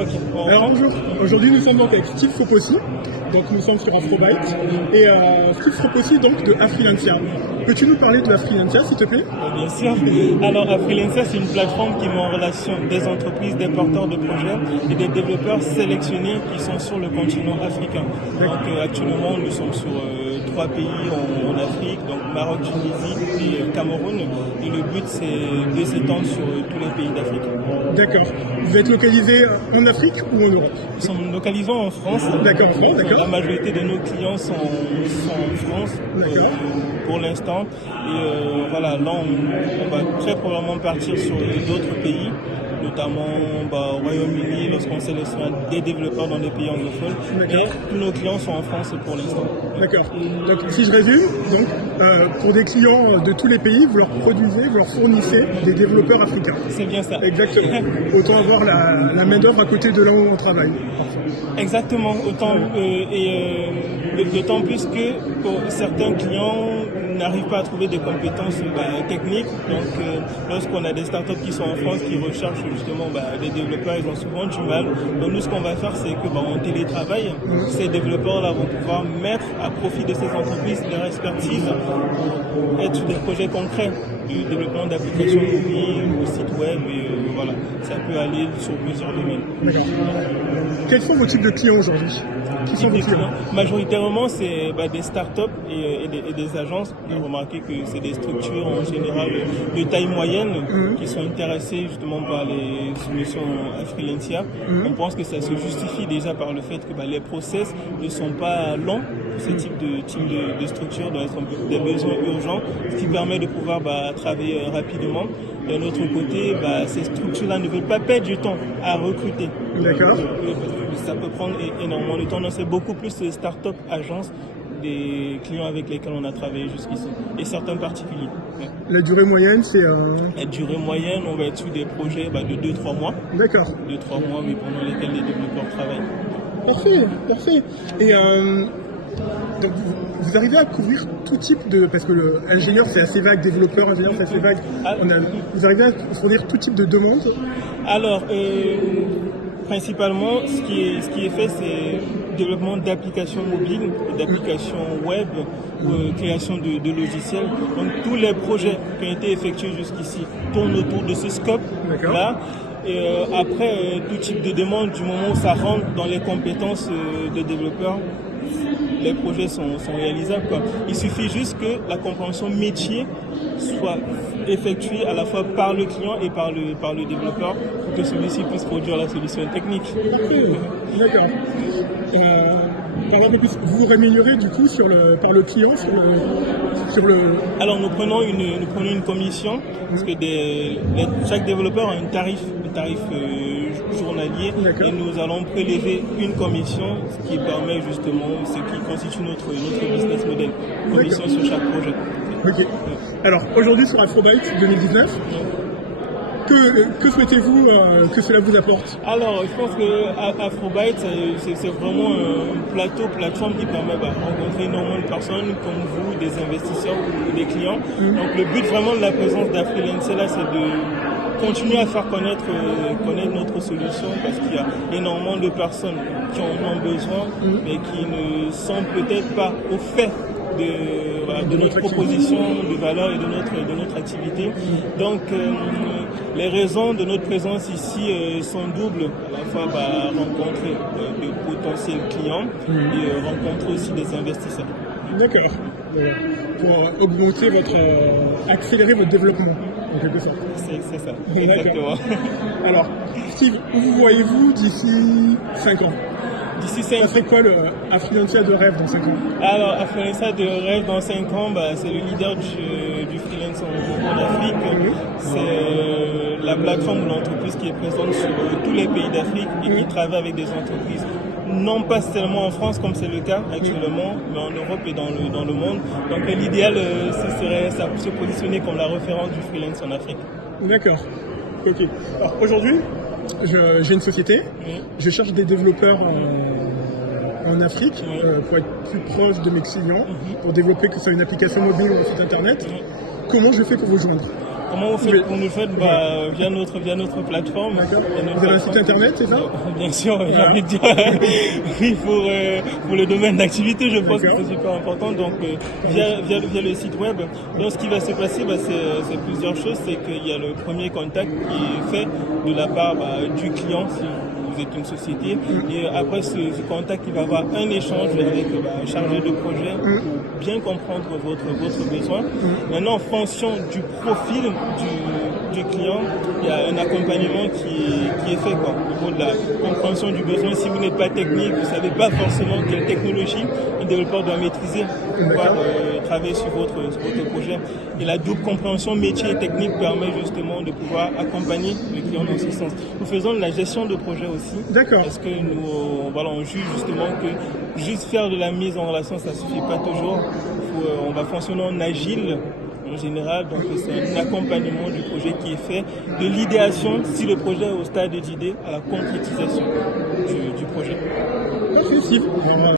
Ok. Alors bonjour, aujourd'hui nous sommes donc avec Steve Fopossi, donc nous sommes sur Afrobyte, et Steve Fopossi donc de Afrilancia. Peux-tu nous parler de Afrilancia s'il te plaît? Bien sûr. Alors, Afrilancia, c'est une plateforme qui met en relation des entreprises, des porteurs de projets et des développeurs sélectionnés qui sont sur le continent africain. Donc, actuellement, nous sommes sur 3 pays en Afrique, donc Maroc, Tunisie et Cameroun. Et le but, c'est de s'étendre sur tous les pays d'Afrique. D'accord. Vous êtes localisé en Afrique ou en Europe? Nous sommes localisés en France. D'accord, d'accord. La majorité de nos clients sont en France pour l'instant. Et voilà, là, on va très probablement partir sur d'autres pays, notamment au Royaume-Uni, lorsqu'on sélectionne des développeurs dans des pays anglophones. Mais tous nos clients sont en France pour l'instant. D'accord. Donc, si je résume, donc, pour des clients de tous les pays, vous leur produisez, vous leur fournissez des développeurs africains. C'est bien ça. Exactement. Autant avoir la main-d'œuvre à côté de là où on travaille. Exactement. D'autant plus que pour certains clients n'arrivent pas à trouver des compétences techniques. Donc, lorsqu'on a des startups qui sont en France qui recherchent justement des développeurs, ils ont souvent du mal. Donc, nous, ce qu'on va faire, c'est que en télétravail, ces développeurs-là vont pouvoir mettre à profit de ces entreprises leur expertise, être sur des projets concrets du développement d'applications mobiles ou sites web. Et voilà, ça peut aller sur plusieurs domaines. D'accord. Quels sont vos types de clients aujourd'hui? Qui sont vos clients? Majoritairement, c'est des startups et des agences. On a remarqué que c'est des structures en général de taille moyenne qui sont intéressées justement par les solutions Afrilancia. On pense que ça se justifie déjà par le fait que les process ne sont pas longs pour ce type de structure, donc elles ont des besoins urgents, ce qui permet de pouvoir travailler rapidement. D'un autre côté, ces structures-là ne veulent pas perdre du temps à recruter. D'accord. Ça peut prendre énormément de temps. Donc, c'est beaucoup plus les start-up agences des clients avec lesquels on a travaillé jusqu'ici et certains particuliers. Ouais. La durée moyenne, c'est La durée moyenne, on va être sur des projets de 2-3 mois. D'accord. 2-3 mois, mais pendant lesquels les développeurs travaillent. Parfait. Et donc vous arrivez à couvrir tout type de... Parce que ingénieur c'est assez vague, développeur, ingénieur c'est assez vague. Vous arrivez à fournir tout type de demandes? Alors, principalement, ce qui est fait, c'est développement d'applications mobiles, d'applications web, création de logiciels. Donc tous les projets qui ont été effectués jusqu'ici tournent autour de ce scope-là. Et après, tout type de demande, du moment où ça rentre dans les compétences des développeurs, les projets sont réalisables. Il suffit juste que la compréhension métier soit effectuée à la fois par le client et par le développeur pour que celui-ci puisse produire la solution technique. D'accord. Parlez un peu plus. Vous rémunérez du coup par le client sur le... Alors nous prenons une commission parce que chaque développeur a un tarif journalier et nous allons prélever une commission, ce qui permet justement, ce qui constitue notre business model, commission sur chaque projet. Ok. Alors aujourd'hui sur Afrobyte 2019, que souhaitez-vous que cela vous apporte? Alors je pense que Afrobyte c'est vraiment une plateforme qui permet de rencontrer énormément de personnes comme vous, des investisseurs ou des clients. Donc le but vraiment de la présence d'Afrilancia là, c'est de continuer à faire connaître notre solution parce qu'il y a énormément de personnes qui en ont besoin mais qui ne sont peut-être pas au fait de notre proposition de valeur et de notre activité. Donc les raisons de notre présence ici sont doubles, à la fois rencontrer de potentiels clients et rencontrer aussi des investisseurs. D'accord. Pour accélérer votre développement, en quelque sorte. C'est ça, exactement. Alors, Steve, où vous voyez-vous d'ici 5 ans? D'ici 5 ans. Ça serait quoi le Afrilancia de rêve dans 5 ans? Alors, Afrilancia de rêve dans 5 ans, c'est le leader du freelance en Afrique. C'est la plateforme ou l'entreprise qui est présente sur tous les pays d'Afrique et qui travaille avec des entreprises. Non pas seulement en France comme c'est le cas actuellement, mais en Europe et dans le monde. Donc l'idéal, ce serait se positionner comme la référence du freelance en Afrique. D'accord. Ok. Alors aujourd'hui, j'ai une société, je cherche des développeurs en Afrique pour être plus proche de mes clients, pour développer que ce soit une application mobile ou un site internet. Comment je fais pour vous joindre? Comment vous faites pour nous le faire via notre plateforme. D'accord. Vous avez un site internet, c'est ça? Bien sûr, j'ai envie de dire. Oui, pour le domaine d'activité, je pense que c'est super important. Donc, via le site web. Donc, ce qui va se passer, c'est plusieurs choses. C'est qu'il y a le premier contact qui est fait de la part du client, si vous êtes une société. Et après ce contact, il va y avoir un échange avec un chargé de projet pour bien comprendre votre besoin. Maintenant, en fonction du profil du client, il y a un accompagnement qui est fait au niveau de la compréhension du besoin. Si vous n'êtes pas technique, vous ne savez pas forcément quelle technologie un développeur doit maîtriser pour pouvoir travailler sur votre projet. Et la double compréhension métier et technique permet justement de pouvoir accompagner le client dans ce sens. Nous faisons de la gestion de projet aussi. D'accord. Parce que nous, on juge justement que juste faire de la mise en relation, ça ne suffit pas toujours. On va fonctionner en agile en général, donc c'est un accompagnement du projet qui est fait, de l'idéation, si le projet est au stade d'idée, à la concrétisation du projet. Merci Steve.